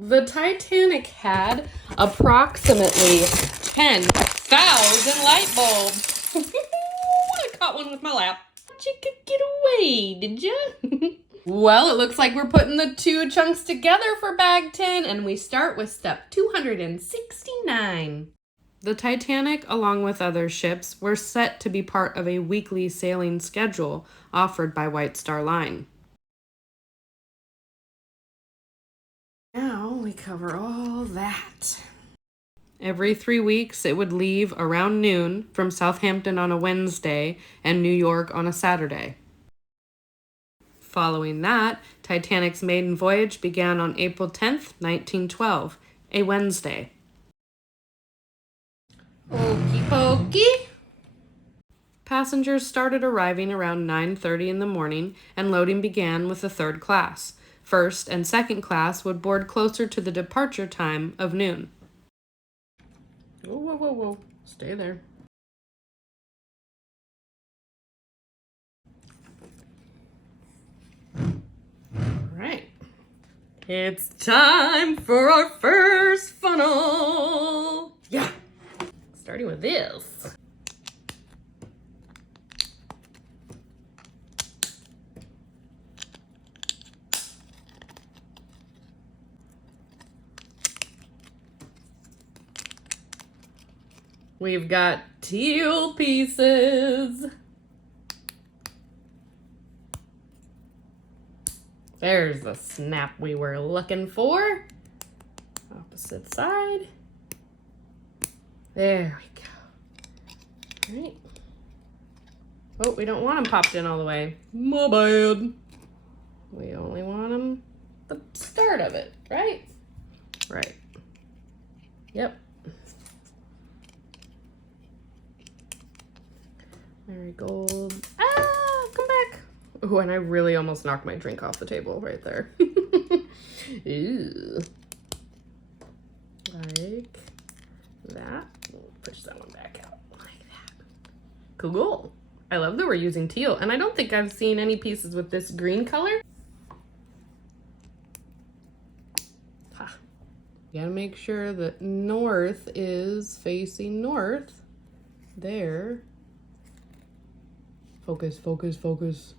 The Titanic had approximately 10,000 light bulbs. I caught one with my lap. You could get away, did you? Well, it looks like we're putting the two chunks together for bag 10, and we start with step 269. The Titanic, along with other ships, were set to be part of a weekly sailing schedule offered by White Star Line. Now we cover all that. Every 3 weeks, it would leave around noon from Southampton on a Wednesday and New York on a Saturday. Following that, Titanic's maiden voyage began on April 10th, 1912, a Wednesday. Okie pokie. Passengers started arriving around 9:30 in the morning, and loading began with the third class. First and second class would board closer to the departure time of noon. Whoa, whoa, whoa, whoa. Stay there. All right. It's time for our first funnel. Yeah. Starting with this. We've got teal pieces. There's the snap we were looking for. Opposite side. There we go. All right. Oh, we don't want them popped in all the way. My bad. We only want them the start of it, right? Right. Yep. Marigold. Ah, come back. Oh, and I really almost knocked my drink off the table right there. Ew. Like that. We'll push that one back out like that. Cool. I love that we're using teal, and I don't think I've seen any pieces with this green color. Ha. You gotta make sure that north is facing north. There. Focus, focus, focus.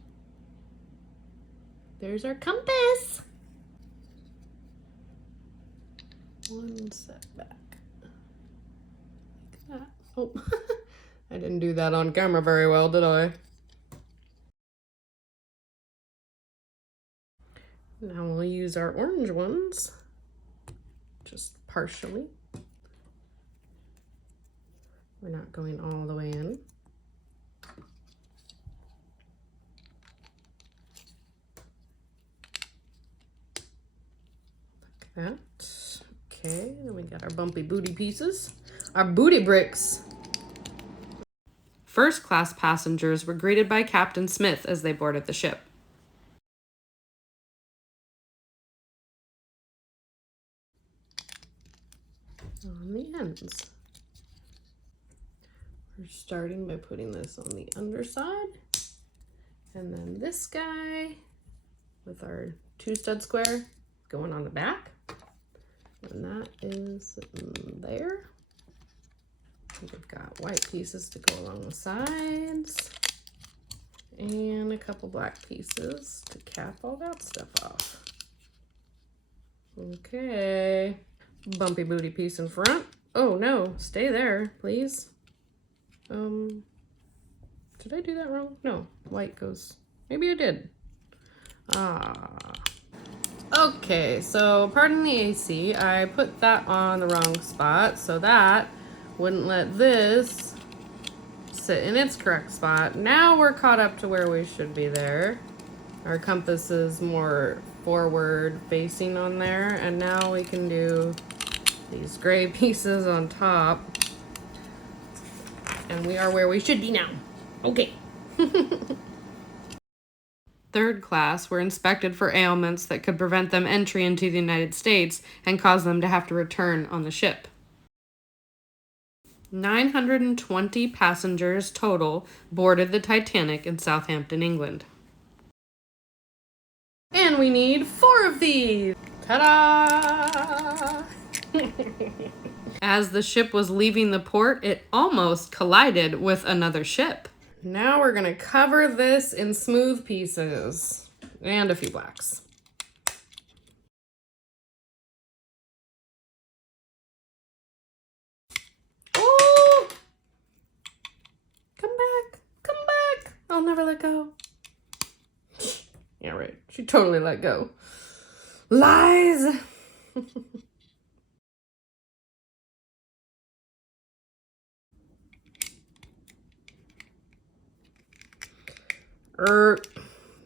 There's our compass. One step back. Like that. Oh, I didn't do that on camera very well, did I? Now we'll use our orange ones, just partially. We're not going all the way in. That. Okay, then we got our bumpy booty pieces, our booty bricks. First class passengers were greeted by Captain Smith as they boarded the ship. On the ends. We're starting by putting this on the underside, and then this guy with our 2-stud square going on the back. And that is there. We've got white pieces to go along the sides. And a couple black pieces to cap all that stuff off. Okay. Bumpy booty piece in front. Oh no, stay there, please. Did I do that wrong? No, white goes, maybe I did. Okay, so pardon the AC, I put that on the wrong spot, so that wouldn't let this sit in its correct spot. Now we're caught up to where we should be there. Our compass is more forward facing on there, and now we can do these gray pieces on top. And we are where we should be now. Okay. Third class were inspected for ailments that could prevent them entry into the United States and cause them to have to return on the ship. 920 passengers total boarded the Titanic in Southampton, England. And we need 4 of these. Ta-da! As the ship was leaving the port, it almost collided with another ship. Now we're gonna cover this in smooth pieces and a few blacks. Oh! Come back, come back. I'll never let go. Yeah, right. She totally let go. Lies!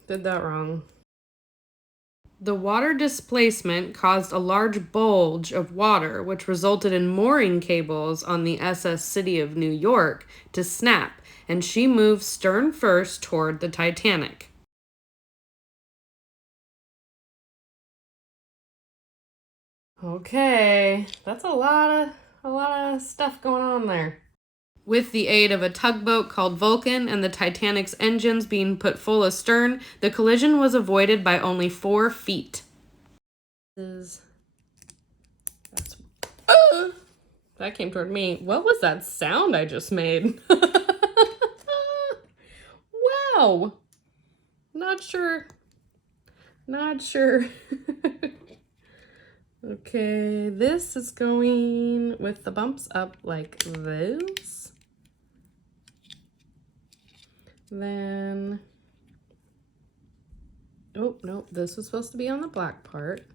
Did that wrong. The water displacement caused a large bulge of water, which resulted in mooring cables on the SS City of New York to snap, and she moved stern first toward the Titanic. Okay, that's a lot of stuff going on there. With the aid of a tugboat called Vulcan and the Titanic's engines being put full astern, the collision was avoided by only 4 feet. That came toward me. What was that sound I just made? Wow. Not sure. Okay, this is going with the bumps up like this. Then, oh, no, this was supposed to be on the black part.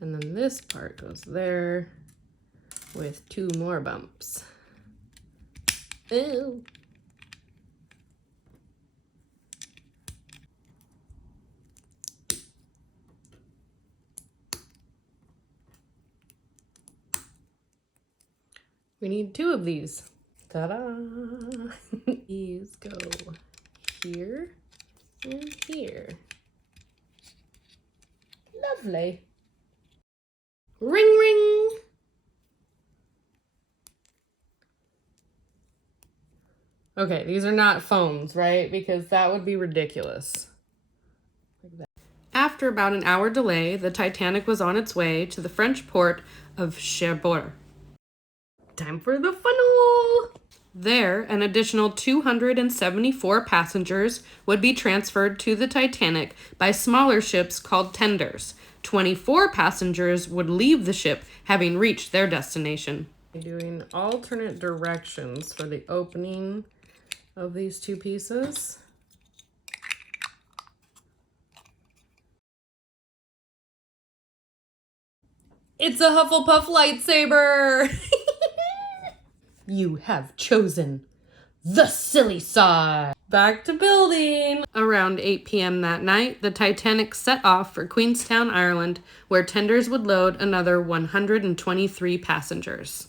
And then this part goes there with 2 more bumps. Ew. We need 2 of these. Ta-da! These go here and here. Lovely. Ring, ring. Okay, these are not phones, right? Because that would be ridiculous. Like that. After about an hour delay, the Titanic was on its way to the French port of Cherbourg. Time for the funnel! There, an additional 274 passengers would be transferred to the Titanic by smaller ships called tenders. 24 passengers would leave the ship, having reached their destination. Doing alternate directions for the opening of these 2 pieces. It's a Hufflepuff lightsaber! You have chosen the silly side. Back to building. Around 8 p.m. that night, the Titanic set off for Queenstown, Ireland, where tenders would load another 123 passengers.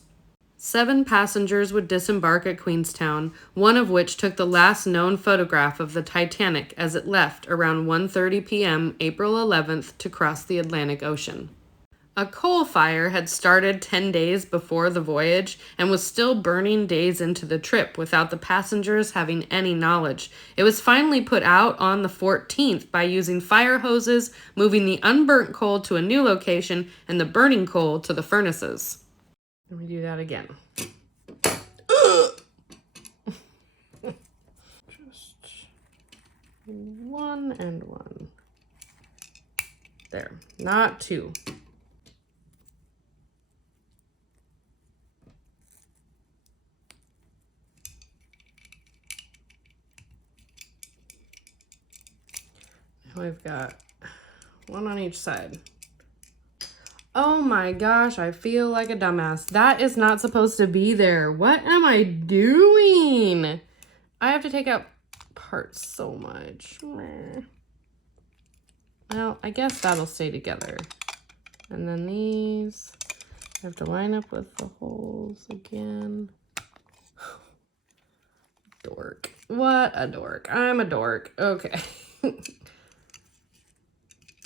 7 passengers would disembark at Queenstown, one of which took the last known photograph of the Titanic as it left around 1:30 p.m. April 11th to cross the Atlantic Ocean. A coal fire had started 10 days before the voyage and was still burning days into the trip without the passengers having any knowledge. It was finally put out on the 14th by using fire hoses, moving the unburnt coal to a new location, and the burning coal to the furnaces. Let me do that again. Just 1 and 1. There, not 2. We've got 1 on each side. Oh my gosh, I feel like a dumbass. That is not supposed to be there. What am I doing? I have to take out parts so much. Well, I guess that'll stay together. And then these, I have to line up with the holes again. Dork. What a dork. I'm a dork. Okay.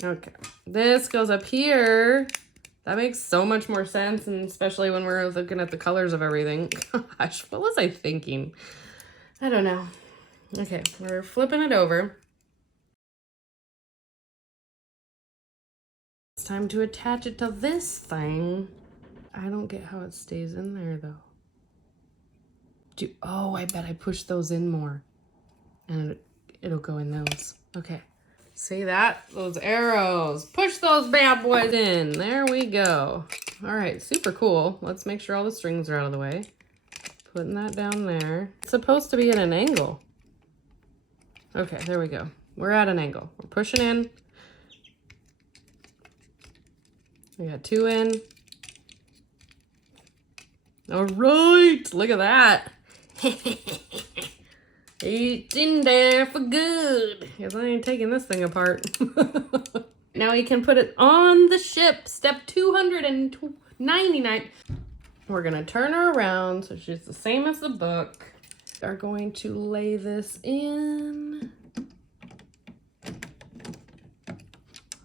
Okay, this goes up here. That makes so much more sense, and especially when we're looking at the colors of everything. Gosh, what was I thinking? I don't know. Okay, we're flipping it over. It's time to attach it to this thing. I don't get how it stays in there though. Oh, I bet I push those in more and it'll go in those. Okay. See that? Those arrows. Push those bad boys in. There we go. All right, super cool. Let's make sure all the strings are out of the way. Putting that down there. It's supposed to be at an angle. Okay, there we go. We're at an angle. We're pushing in. We got 2 in. All right, look at that. It's in there for good. Because I ain't taking this thing apart. Now we can put it on the ship. Step 299. We're going to turn her around so she's the same as the book. We are going to lay this in.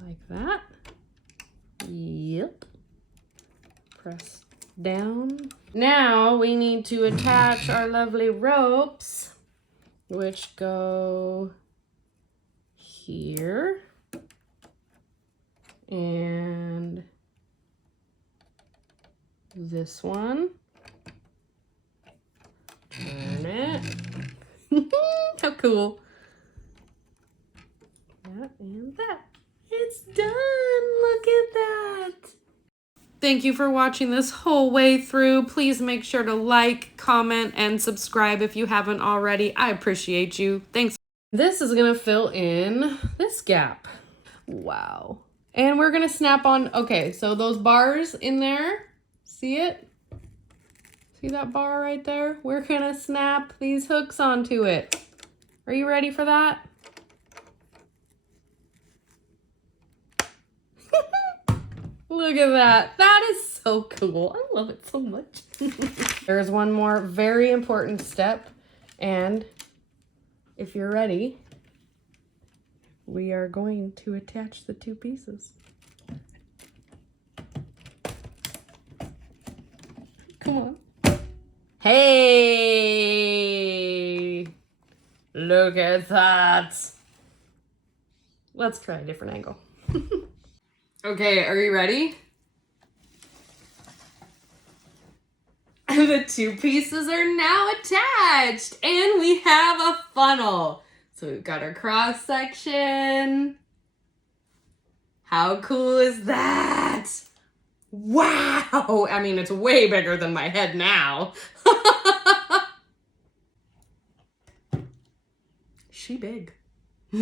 Like that. Yep. Press down. Now we need to attach our lovely ropes, which go here and this one. Turn it. How cool. That and that. It's done. Look at that. Thank you for watching this whole way through. Please make sure to like, comment, and subscribe if you haven't already. I appreciate you. Thanks. This is going to fill in this gap. Wow. And we're going to snap on, okay, so those bars in there, see it? See that bar right there? We're going to snap these hooks onto it. Are you ready for that? Look at that. That is so cool. I love it so much. There's one more very important step. And if you're ready, we are going to attach the 2 pieces. Come on. Hey! Look at that. Let's try a different angle. Okay, are you ready? The 2 pieces are now attached and we have a funnel. So we've got our cross section. How cool is that? Wow! I mean, it's way bigger than my head now. She big.